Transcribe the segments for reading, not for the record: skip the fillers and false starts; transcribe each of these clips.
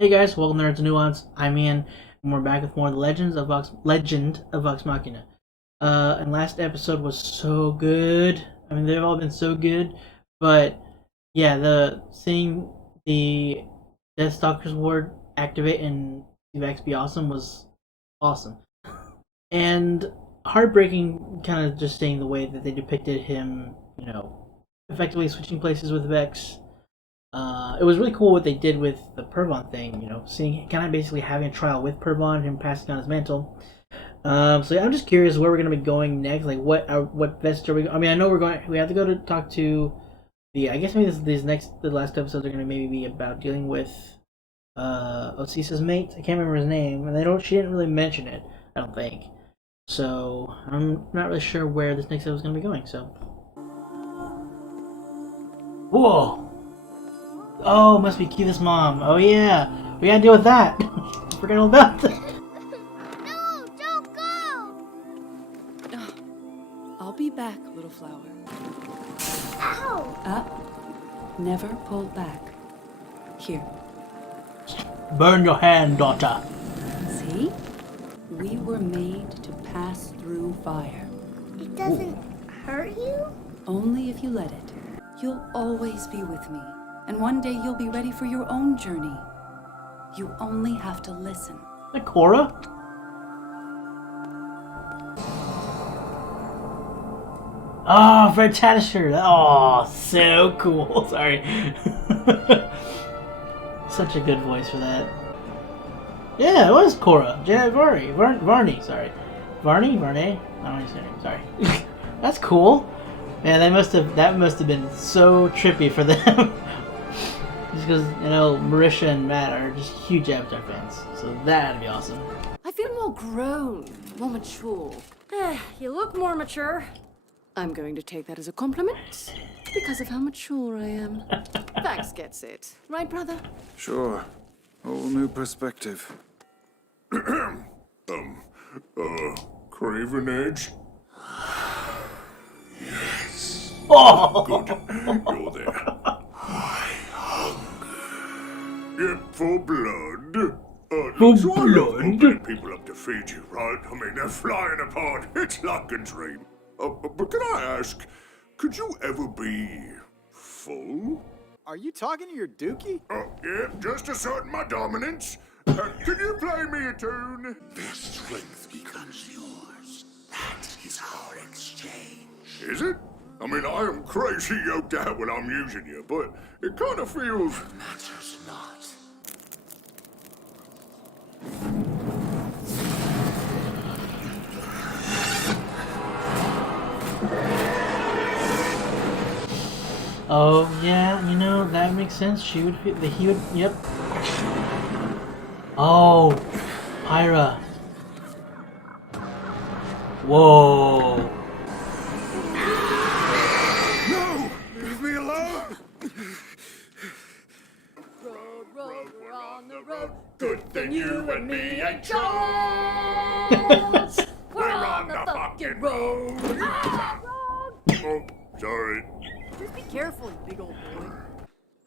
Hey guys, welcome to Nerds and Nuance. I'm Ian, and we're back with more of the Legend of Vox Machina. And last episode was so good. I mean, they've all been so good, but yeah, the seeing the Deathstalker's Ward activate and Vex be awesome was awesome, and heartbreaking. Kind of just seeing the way that they depicted him, effectively switching places with Vex. It was really cool what they did with the Pervon thing, seeing kind of basically having a trial with Pervon, him passing on his mantle. So yeah, I'm just curious where we're gonna be going next. Like, what best are we? I mean, I know we have to go to talk to the. I guess maybe the last episodes are gonna maybe be about dealing with Osisa's mate. I can't remember his name, and she didn't really mention it. I don't think. So I'm not really sure where this next episode is gonna be going. So, whoa. Oh, must be Keyleth's mom. Oh yeah, we gotta deal with that. Forget all about that. No, don't go! I'll be back, little flower. Ow! Up, never pull back. Here. Burn your hand, daughter. See? We were made to pass through fire. It doesn't hurt you? Only if you let it. You'll always be with me. And one day you'll be ready for your own journey. You only have to listen. Is that Korra? Oh, Fred Tatasher. Oh, so cool. Sorry. Such a good voice for that. Yeah, it was Korra. Janet Varney, sorry. Varney? I don't know his name, sorry. That's cool. Man, that must have been so trippy for them. Just because, Marisha and Matt are just huge Avatar fans. So that'd be awesome. I feel more grown, more mature. You look more mature. I'm going to take that as a compliment because of how mature I am. Vax gets it. Right, brother? Sure. Whole new perspective. Craven Edge? Yes. Oh! Good. You're there. Yep, for blood. For So I love blood? opening people up to feed you, right? I mean, they're flying apart. It's like a dream. But can I ask, could you ever be full? Are you talking to your dookie? Yeah, just asserting my dominance. Can you play me a tune? Their strength becomes yours. That is our exchange. Is it? I mean, I am crazy yoked out when I'm using you, but it kind of feels... Matters not. Oh, yeah, that makes sense. He would, yep. Oh, Pyrah. Whoa. No! Leave me alone! Road, we're on the road. Good thing you and me ain't chose! We're on the fucking road. Oh, sorry. Just be careful, you big old boy.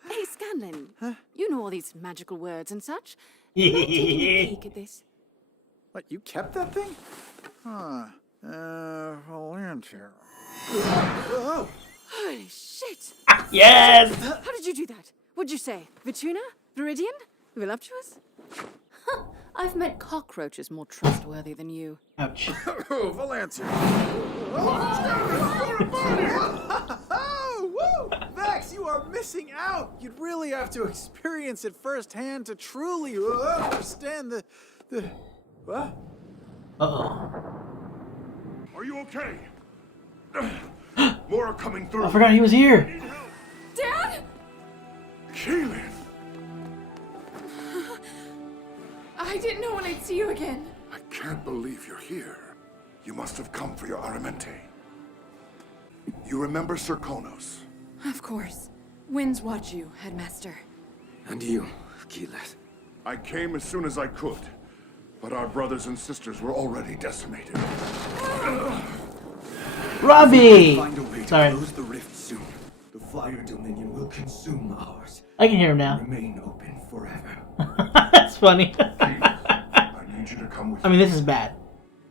Hey, Scanlan. Huh? You know all these magical words and such. Mind taking a peek at this? What, you kept that thing? Huh. Volunteer. Holy shit! Yes! How did you do that? What'd you say? Vituna? Viridian? Voluptuous? Huh, I've met cockroaches more trustworthy than you. Ouch. Oh, Volantier. Oh, woo! Vex, you are missing out. You'd really have to experience it firsthand to truly understand the what? Uh-oh. Are you okay? More are coming through. I forgot he was here. Dad? Keyleth! I didn't know when I'd see you again. I can't believe you're here. You must have come for your Aramente. You remember Sir Konos? Of course. Winds watch you, Headmaster. And you, Keyleth. I came as soon as I could, but our brothers and sisters were already decimated. Robbie! Find a way to Sorry. close the rift soon. The Flyer Dominion will consume ours. I can hear him now. Remain open forever. That's funny. I need you to come with I mean, this is bad.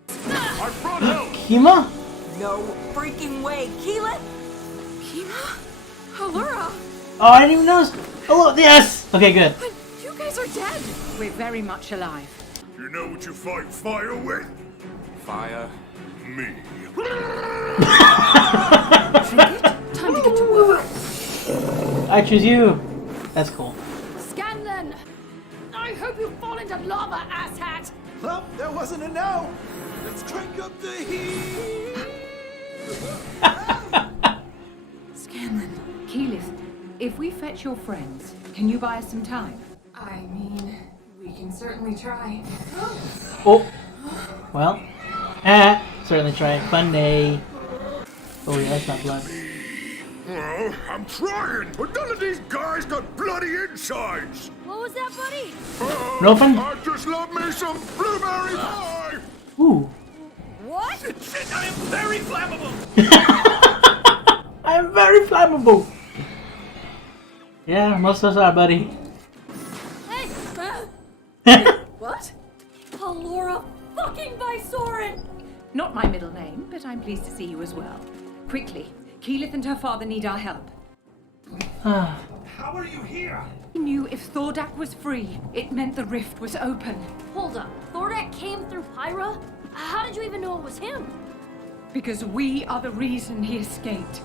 I brought help! Kima? No freaking way. Keyleth? Kima? Allura? Oh, I didn't even notice. Oh, yes. Okay, good. But you guys are dead. We're very much alive. You know what you fight fire with? Fire. Me. Time to get to work. I choose you. That's cool. Scanlan! I hope you fall into lava, asshat! Well, that wasn't a no. Let's crank up the heat. Scanlan, Keyleth, if we fetch your friends, can you buy us some time? I mean, we can certainly try. Oh. Well. Certainly try. Fun day. Oh, yeah, that's not blood. Well, I'm trying, but none of these guys got bloody insides. What was that, buddy? Open? I just love me some blueberry pie. Ooh. What? I am very flammable. I'm very flammable. Yeah, most of us are, buddy. Hey! What? Allura fucking Visorin! Not my middle name, but I'm pleased to see you as well. Quickly, Keyleth and her father need our help. How are you here? He knew if Thordak was free, it meant the rift was open. Hold up. Thordak came through Pyrah? How did you even know it was him? Because we are the reason he escaped.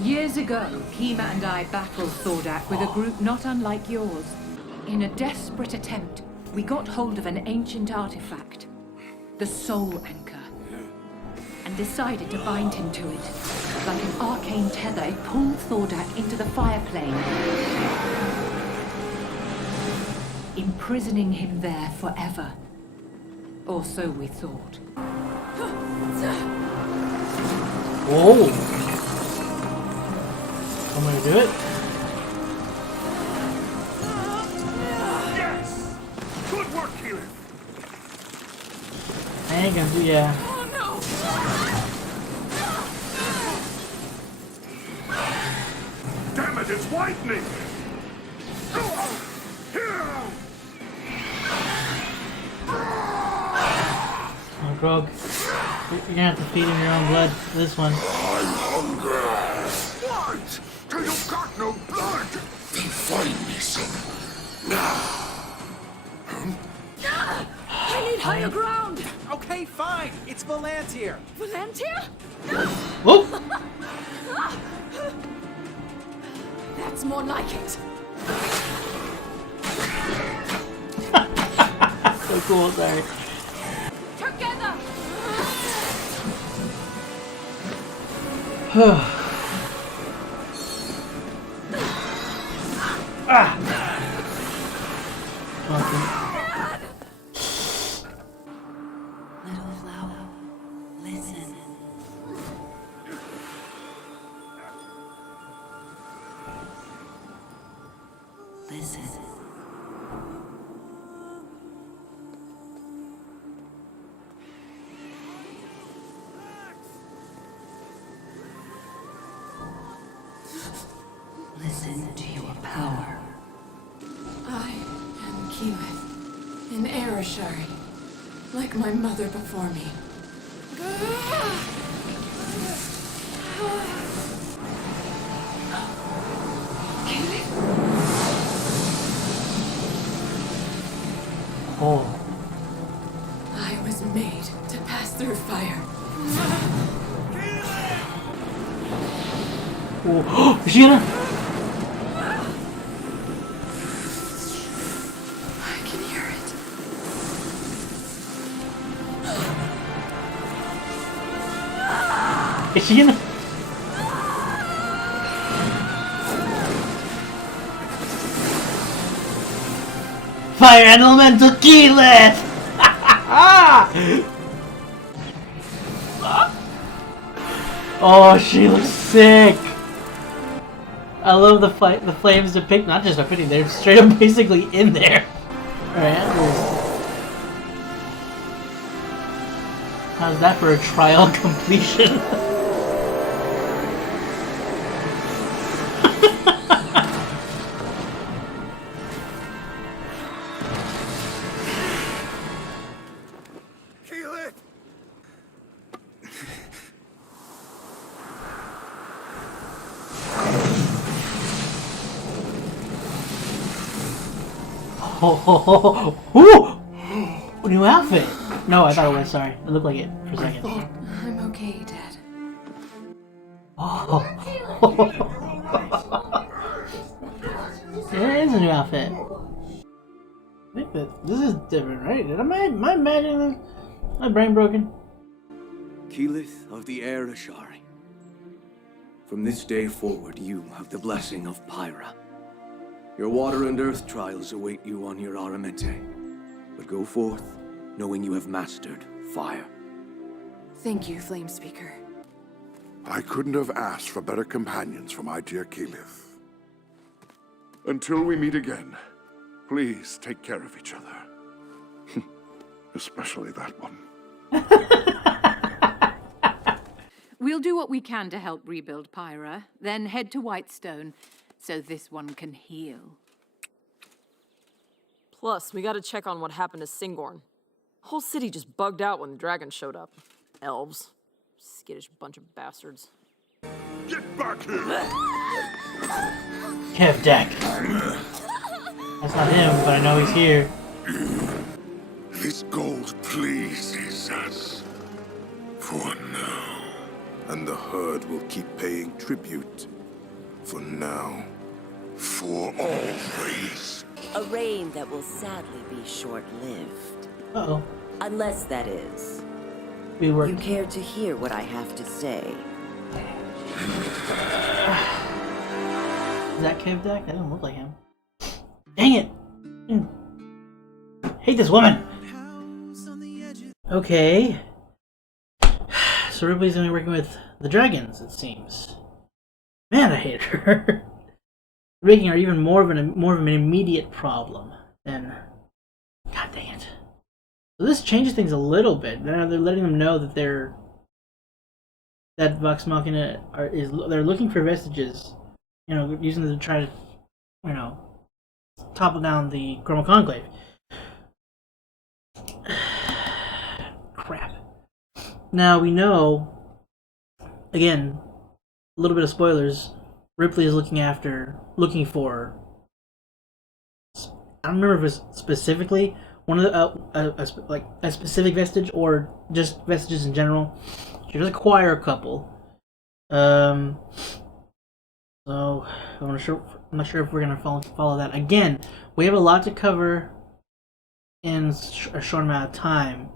Years ago, Kima and I battled Thordak with a group not unlike yours. In a desperate attempt, we got hold of an ancient artifact, the Soul Anchor, and decided to bind him to it. Like an arcane tether, it pulled Thordak into the fire plane, imprisoning him there forever. Or so we thought. Whoa. I'm gonna do it. Yes! Good work, Keyleth. I ain't gonna do, yeah. Damn it, it's widening. Oh, Grog. You're gonna have to feed him your own blood for this one. I'm hungry. What? You've got no blood. Then find me some. I need higher ground! Okay, fine. It's Volantir. Volantir? Whoop! That's more like it. So cool, sorry. Together! Little flower, listen. Listen. Listen to your power. I am Keyleth, an Ereshari, like my mother before me. Oh. I was made to pass through fire. Oh. Is she gonna? I can hear it. Is she gonna? Fire Elemental Keyleth! Oh, she looks sick! I love the flames depict, not just depicting, they're straight up basically in there. Alright, how's that for a trial completion? Ooh! New outfit! No, I thought it was, sorry. It looked like it for a second. I'm okay, Dad. Oh. It is a new outfit. I think that this is different, right? Am I imagining this? My brain broken? Keyleth of the Air Ashari. From this day forward, you have the blessing of Pyrah. Your water and earth trials await you on your Aramente. But go forth, knowing you have mastered fire. Thank you, Flame Speaker. I couldn't have asked for better companions for my dear Keyleth. Until we meet again, please take care of each other. Especially that one. We'll do what we can to help rebuild Pyrah, then head to Whitestone so this one can heal. Plus, we gotta check on what happened to Singorn. Whole city just bugged out when the dragon showed up. Elves. Skittish bunch of bastards. Get back here! Kevdak. That's not him, but I know he's here. This gold pleases us. For now. And the herd will keep paying tribute. For now. For always. A reign that will sadly be short-lived. Uh-oh. Unless, that is, you care to hear what I have to say. Is that Kevdak? That doesn't look like him. Dang it! Hate this woman! Okay. So Ripley's gonna be working with the dragons, it seems. Man, I hate her. Making her even more of an immediate problem than. God dang it! So this changes things a little bit. They're letting them know that that Vox Machina they're looking for vestiges, you know, using them to try to, you know, topple down the Chroma Conclave. Crap. Now we know, again, a little bit of spoilers. Ripley is looking for. I don't remember if it's specifically one of the like a specific vestige or just vestiges in general. She does acquire a couple. So I'm not sure if we're gonna follow that. Again, we have a lot to cover in a short amount of time.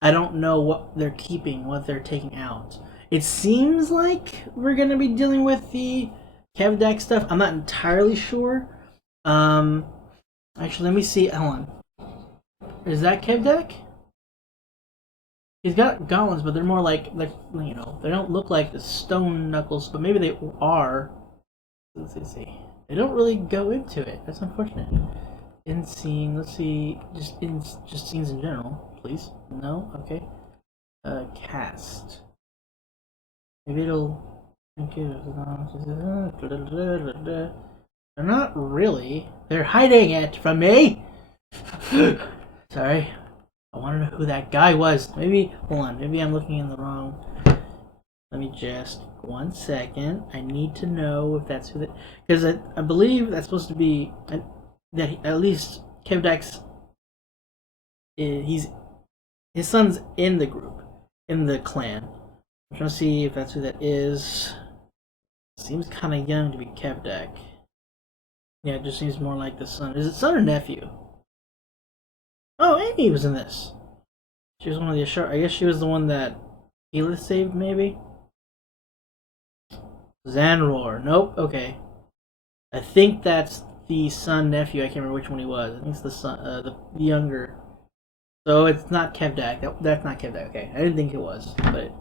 I don't know what they're keeping, what they're taking out. It seems like we're gonna be dealing with the Kevdak stuff. I'm not entirely sure. Actually, let me see. Hold on. Is that Kevdak? He's got gauntlets, but they're more like you know, they don't look like the stone knuckles, but maybe they are. Let's see. They don't really go into it. That's unfortunate. End scene. Let's see. Just scenes in general, please. No. Okay. Cast. Maybe it'll. They're not really. They're hiding it from me. Sorry. I want to know who that guy was. Maybe. Hold on. Maybe I'm looking in the wrong. Let me just 1 second. I need to know if that's who that. Because I believe that's supposed to be that at least Kevdak's. His son's in the group, in the clan. I'm trying to see if that's who that is. Seems kind of young to be Kevdak. Yeah, it just seems more like the son. Is it son or nephew? Oh, Amy was in this. She was one of the Ashar. I guess she was the one that Keyleth saved, maybe? Zanror. Nope. Okay. I think that's the son, nephew. I can't remember which one he was. I think it's the son, the younger. So it's not Kevdak. That's not Kevdak. Okay. I didn't think it was, but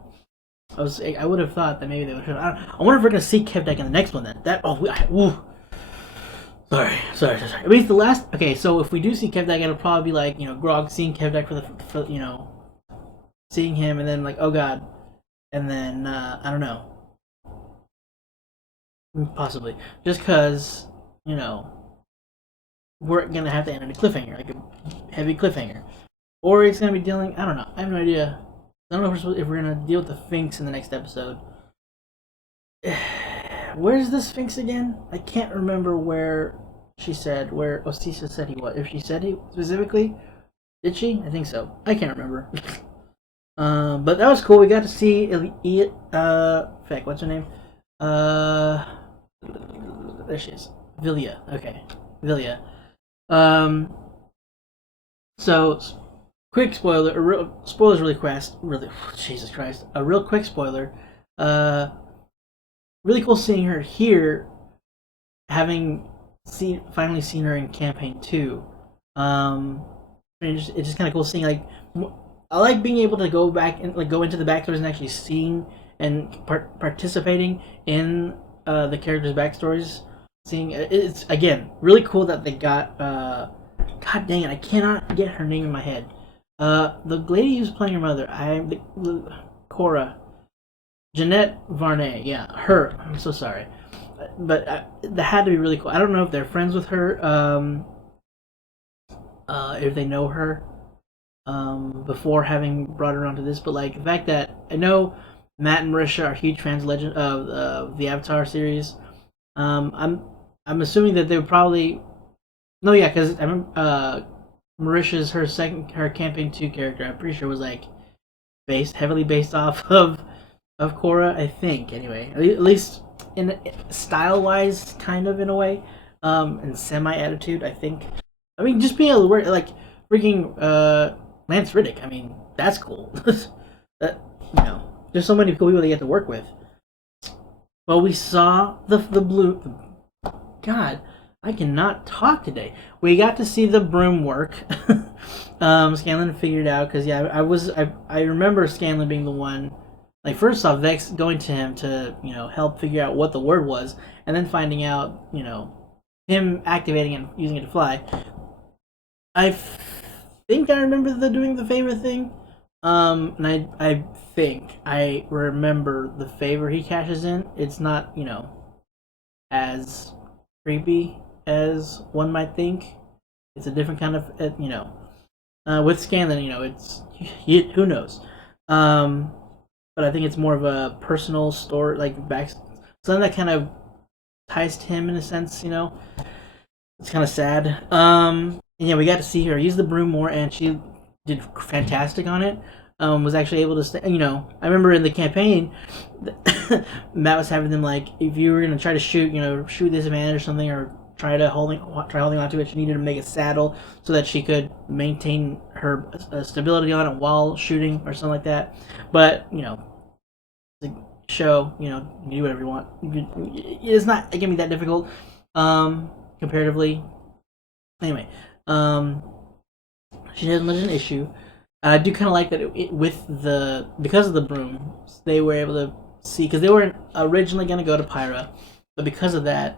I would have thought that maybe they would have. I wonder if we're gonna see Kevdak in the next one then. Sorry. At least the last. Okay, so if we do see Kevdak, it'll probably be like, you know, Grog seeing Kevdak for you know, seeing him and then like, oh god, and then I don't know, possibly just because, you know, we're gonna have to end on a cliffhanger, like a heavy cliffhanger, or it's gonna be dealing. I don't know. I have no idea. I don't know if we're gonna deal with the Sphinx in the next episode. Where's the Sphinx again? I can't remember where she said where Ostisa said he was. If she said he specifically, did she? I think so. I can't remember. But that was cool. We got to see Feck, what's her name? There she is. Vilya. Okay, Vilya. So quick spoiler. Spoilers really fast. Really, Jesus Christ. A real quick spoiler. Really cool seeing her here, having finally seen her in campaign 2. It's just kind of cool seeing, like, I like being able to go back and like go into the backstories and actually seeing and participating in the characters' backstories. Seeing it's again really cool that they got God dang it, I cannot get her name in my head. The lady who's playing her mother, Cora. Jeanette Varney, yeah, her. I'm so sorry, but that had to be really cool. I don't know if they're friends with her, if they know her, before having brought her onto this. But like the fact that I know Matt and Marisha are huge fans of the Avatar series. I'm assuming that they would probably no, yeah, because I remember Marisha's her campaign 2 character. I'm pretty sure was like heavily based off of Korra, I think. Anyway, at least in style-wise, kind of in a way, and semi-attitude. I think. I mean, just being able to work like freaking Lance Riddick. I mean, that's cool. That there's so many cool people they get to work with. Well, we saw the blue. God, I cannot talk today. We got to see the broom work. Scanlan figured out because yeah, I remember Scanlan being the one. Like first off, Vex going to him to help figure out what the word was, and then finding out him activating and using it to fly. I think I remember doing the favor thing, and I think I remember the favor he cashes in. It's not as creepy as one might think. It's a different kind of with Scanlan, it's who knows. But I think it's more of a personal story, like something that kind of ties to him in a sense. It's kind of sad. And yeah, we got to see her use the broom more, and she did fantastic on it. Was actually able to stay. I remember in the campaign, Matt was having them like, if you were gonna try to shoot this man or something, or try holding onto it, she needed to make a saddle so that she could maintain her stability on it while shooting or something like that. But the show, you can do whatever you want. It's not gonna be that difficult, comparatively. Anyway, she hasn't much an issue. I do kind of like that because of the broom, they were able to see, because they weren't originally going to go to Pyrah, but because of the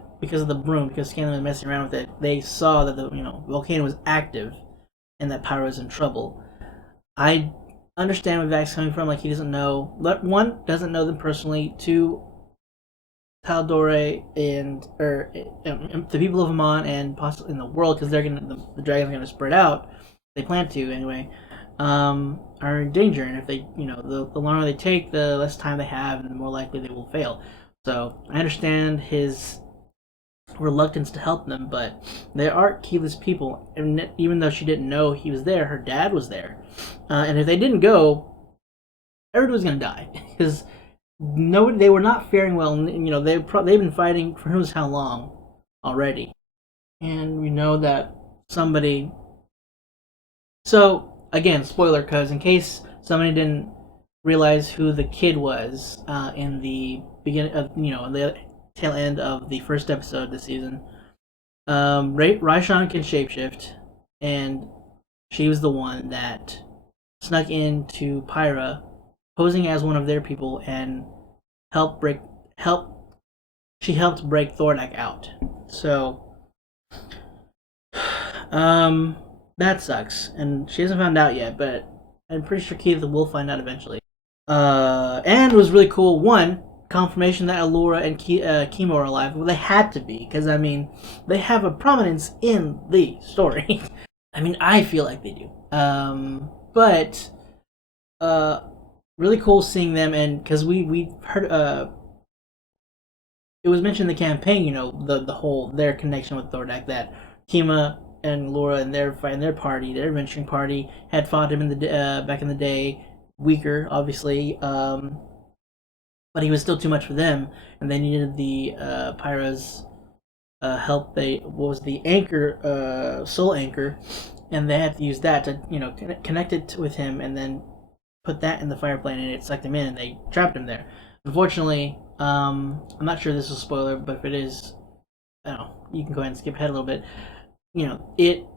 broom, because Scanlan was messing around with it, they saw that the volcano was active and that Pyrah was in trouble. I understand where Vax's coming from. Like, he doesn't know. One, doesn't know them personally. Two, Taldore and the people of Amon and possibly in the world, because the dragons are gonna spread out. They plan to anyway. Are in danger, and if they, the longer they take, the less time they have, and the more likely they will fail. So I understand his reluctance to help them, but they are Keyleth's people, and even though she didn't know he was there, her dad was there, and if they didn't go, everyone was gonna die because they were not faring well. And, they've been fighting for who knows how long already, and we know that somebody. So again, spoiler, because in case somebody didn't realize who the kid was in the beginning of the tail end of the first episode this season, Raishan can shapeshift, and she was the one that snuck into Pyrah, posing as one of their people, and helped break Thordak out. So that sucks, and she hasn't found out yet, but I'm pretty sure Keyleth will find out eventually. And it was really cool. One, confirmation that Allura and Kima are alive. Well, they had to be, because they have a prominence in the story. I feel like they do. But really cool seeing them, and because we heard it was mentioned in the campaign, the whole their connection with Thordak, that Kima and Allura and their party, their adventuring party, had fought him in the back in the day, weaker obviously, but he was still too much for them, and they needed the Pyrah's help. They was the anchor, soul anchor, and they had to use that to connect it with him, and then put that in the fire plane, and it sucked him in, and they trapped him there. Unfortunately, I'm not sure this is a spoiler, but if it is, I don't know, you can go ahead and skip ahead a little bit.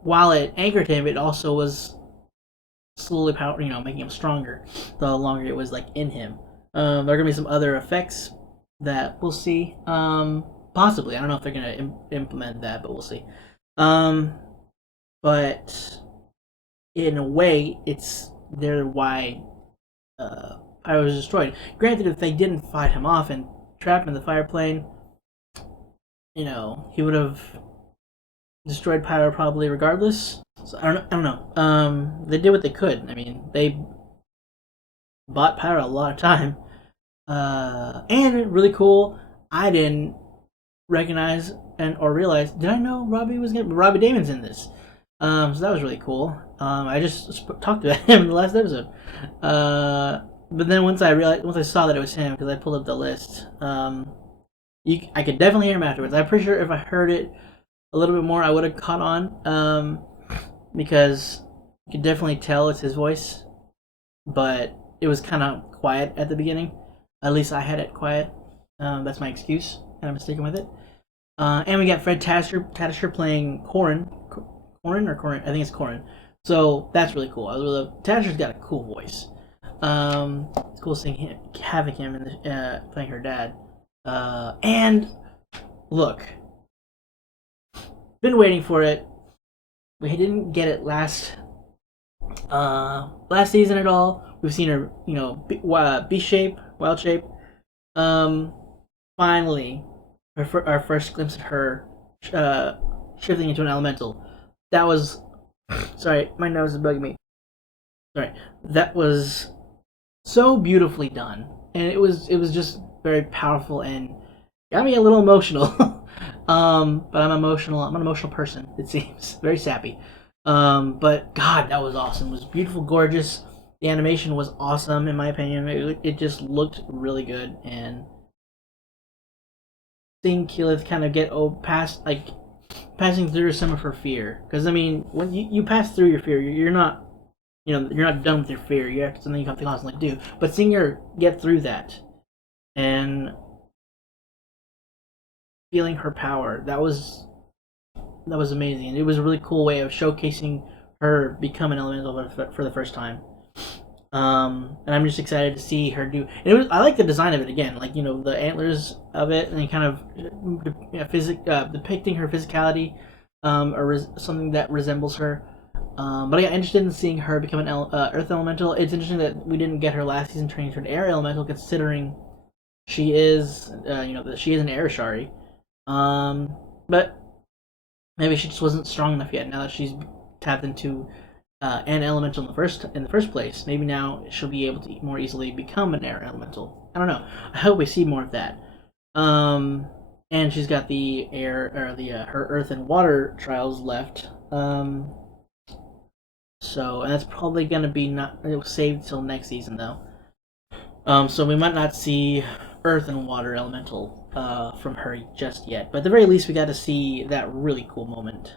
While it anchored him, it also was slowly making him stronger the longer it was in him. There are gonna be some other effects that we'll see. Possibly, I don't know if they're gonna implement that, but we'll see. But in a way, they're why Pyrah was destroyed. Granted, if they didn't fight him off and trap him in the fire plane, he would have destroyed Pyrah probably regardless. So I don't know. They did what they could. I mean, they bought Pyrah a lot of time. And really cool, I didn't recognize or realize. Did I know Robbie Damon's in this? So that was really cool. I just talked about him in the last episode. But then once I saw that it was him, because I pulled up the list, I could definitely hear him afterwards. I'm pretty sure if I heard it a little bit more, I would have caught on, because you could definitely tell it's his voice, but it was kind of quiet at the beginning. At least I had it quiet. That's my excuse, and I'm sticking with it. And we got Fred Tatasciore playing Korrin. Korrin? I think it's Korrin. So that's really cool. Tatasciore's got a cool voice. It's cool seeing having him in playing her dad. And look, been waiting for it. We didn't get it last season at all. We've seen her, beast shape, wild shape. Finally, our first glimpse of her shifting into an elemental. That was, sorry, my nose is bugging me. Sorry, that was so beautifully done, and it was just very powerful and got me a little emotional. But I'm emotional. I'm an emotional person. It seems very sappy. But God, that was awesome. It was beautiful, gorgeous. The animation was awesome, in my opinion. It just looked really good, and seeing Keyleth kind of get passing through some of her fear. Because I mean, when you pass through your fear, you're not done with your fear. You have something you have to constantly do. But seeing her get through that and feeling her power, that was amazing. And it was a really cool way of showcasing her become an elemental for the first time. And I'm just excited to see her do. And I like the design of it again, the antlers of it, and kind of depicting her physicality, or something that resembles her. But I got interested in seeing her become an earth elemental. It's interesting that we didn't get her last season turning into an air elemental, considering she is, that she is an air Ashari. But maybe she just wasn't strong enough yet. Now that she's tapped into an elemental in the first place, maybe now she'll be able to more easily become an air elemental. I don't know. I hope we see more of that. And she's got the her earth and water trials left. So, and that's probably gonna be saved till next season though. So we might not see earth and water elemental from her just yet, but at the very least we got to see that really cool moment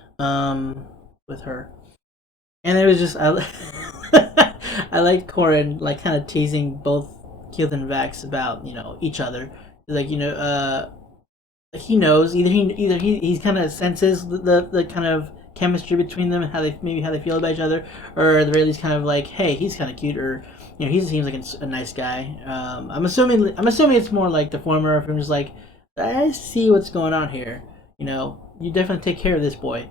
with her. And it was just I liked Korrin kind of teasing both Keyleth and Vax about each other. He knows either he kind of senses the kind of chemistry between them and how they feel about each other, or at the very least kind of hey, he's kind of cute, or he seems like a nice guy. I'm assuming it's more like the former of him, just I see what's going on here. You definitely take care of this boy.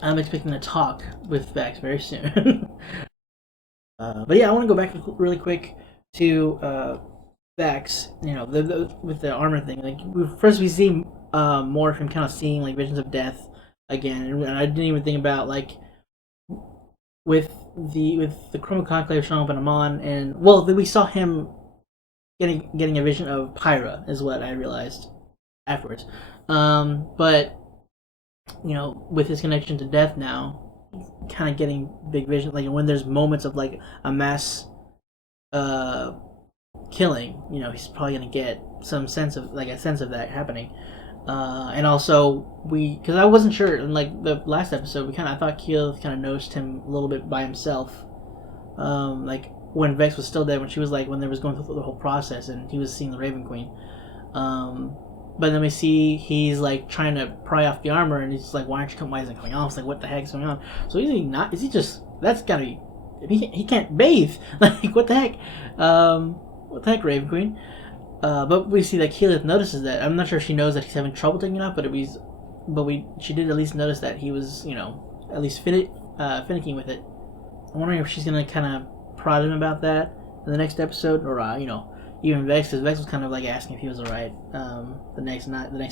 I'm expecting to talk with Vax very soon. But yeah, I want to go back really quick to Vax. With the armor thing. First we see more of him kind of seeing visions of death again, and I didn't even think about with the Chroma Conclave showing up in Amon, and we saw him getting a vision of Pyrah is what I realized afterwards. But with his connection to death now, kind of getting big vision. Like when there's moments of like a mass killing, he's probably gonna get some sense of that happening. And also because I wasn't sure in like the last episode, I thought Keyleth kind of noticed him a little bit by himself. Like when Vex was still dead, when they was going through the whole process, and he was seeing the Raven Queen. But then we see he's like trying to pry off the armor, and he's like, "Why isn't it coming off?" It's like, what the heck's going on? So is he not? Is he just? That's gotta be. He can't bathe. Like what the heck? What the heck, Raven Queen? But we see that Keyleth notices that. I'm not sure if she knows that he's having trouble taking it off, she did at least notice that he was, at least finicking with it. I'm wondering if she's gonna kind of prod him about that in the next episode, or even Vex, because Vex was kind of like asking if he was alright the next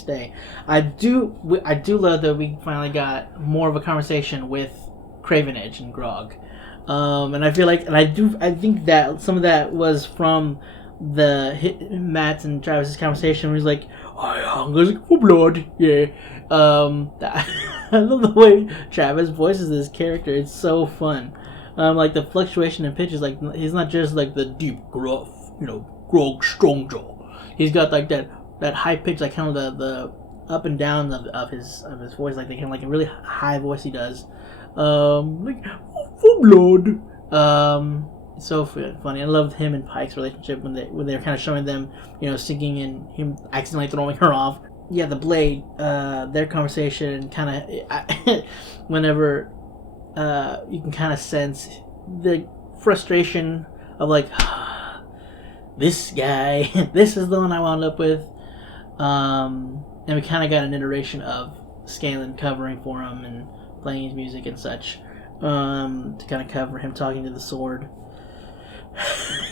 day. I do love that we finally got more of a conversation with Craven Edge and Grog, and I feel like, I think that some of that was from Matt's and Travis's conversation where he's like, "I hunger for blood." Yeah. I love the way Travis voices this character. It's so fun. Like the fluctuation in pitches, like he's not just like the deep gruff, Grog strong jaw. He's got like that high pitch, like kind of the up and down of his voice, like they can like a really high voice he does. Like for blood. It's so funny. I loved him and Pike's relationship when they're kind of showing them, singing and him accidentally throwing her off. Yeah, the blade. Their conversation kind of whenever you can kind of sense the frustration of like, this guy, this is the one I wound up with. And we kind of got an iteration of Scanlan covering for him and playing his music and such, to kind of cover him talking to the sword.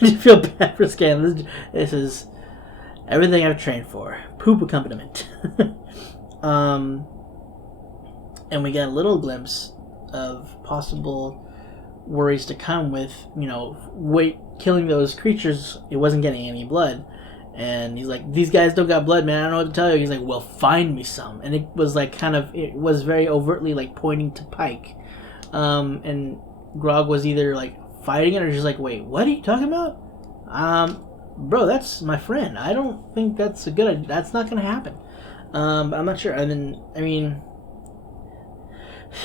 I feel bad for Scanlan. This is everything I've trained for. Poop accompaniment. And we got a little glimpse of possible worries to come with, killing those creatures. It wasn't getting any blood. And he's like, these guys don't got blood, man. I don't know what to tell you. He's like, well, find me some. And it was like it was very overtly like pointing to Pike. And Grog was either like fighting it or just like, wait, what are you talking about? Bro, that's my friend. I don't think that's a good idea. That's not going to happen. But I'm not sure. I mean,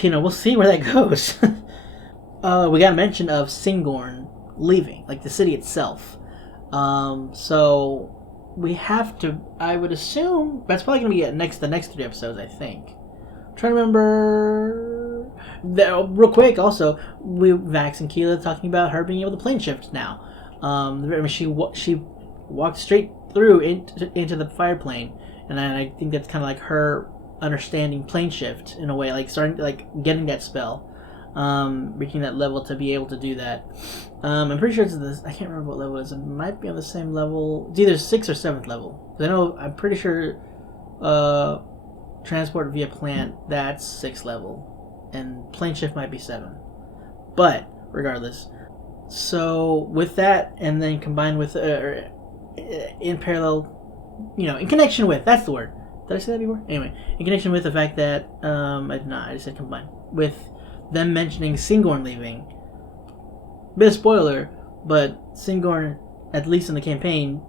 we'll see where that goes. We got a mention of Singorn leaving, like the city itself. So we have to, I would assume, that's probably going to be the next 3 episodes, I think. I'm trying to remember. Real quick, also, Vax and Keyleth talking about her being able to plane shift now. She walked straight through into the fire plane, and I think that's kind of like her understanding plane shift in a way, like starting like getting that spell, reaching that level to be able to do that. I'm pretty sure it's this. I can't remember what level it is. It might be on the same level. It's either 6th or 7th level. I'm pretty sure transport via plant, that's 6th level, and plane shift might be 7. But regardless, so with that, and then combined with in parallel, in connection with, that's the word. Did I say that before? Anyway, in connection with the fact that I just said combined with them mentioning Singorn leaving. Bit of spoiler, but Singorn, at least in the campaign,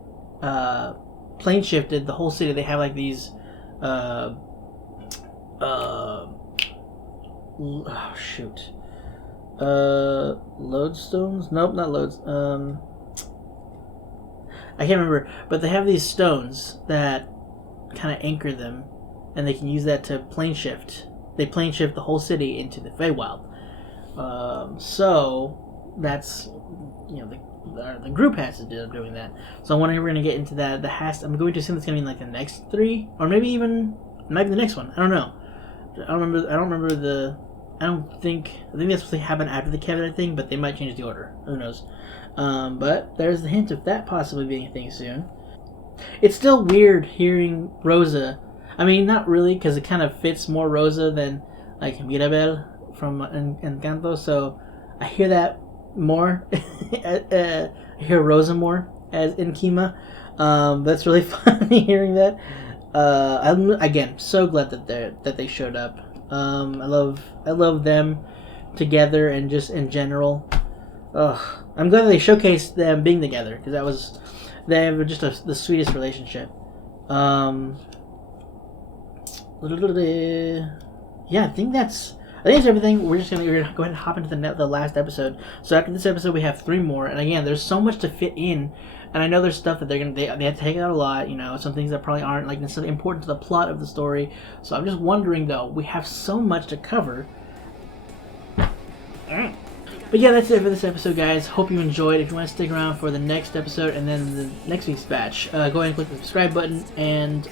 plane shifted the whole city. They have like these lodestones? Nope, not loads. I can't remember, but they have these stones that kind of anchor them, and they can use that to plane shift. They plane shift the whole city into the Feywild. So that's the group has to do doing that. So I'm wondering if we're gonna get into that. I'm going to assume it's gonna be in like the next 3, or maybe even the next one. I don't know. I think that's supposed to happen after the cabinet thing, but they might change the order. Who knows? But there's the hint of that possibly being a thing soon. It's still weird hearing Rosa. I mean, not really, because it kind of fits more Rosa than like Mirabel from Encanto. So I hear that more. I hear Rosa more. as in Kima. That's really funny hearing that. I'm again so glad that they showed up. I love them together and just in general. I'm glad they showcased them being together because they have just the sweetest relationship. Yeah, I think that's everything. We're gonna go ahead and hop into the last episode. So after this episode, we have 3 more, and again, there's so much to fit in. And I know there's stuff that they have to take out a lot, some things that probably aren't like necessarily important to the plot of the story. So I'm just wondering though, we have so much to cover. But yeah, that's it for this episode, guys. Hope you enjoyed. If you want to stick around for the next episode and then the next week's batch, go ahead and click the subscribe button and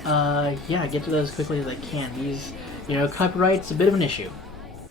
yeah, get to those as quickly as I can. These, copyright's a bit of an issue.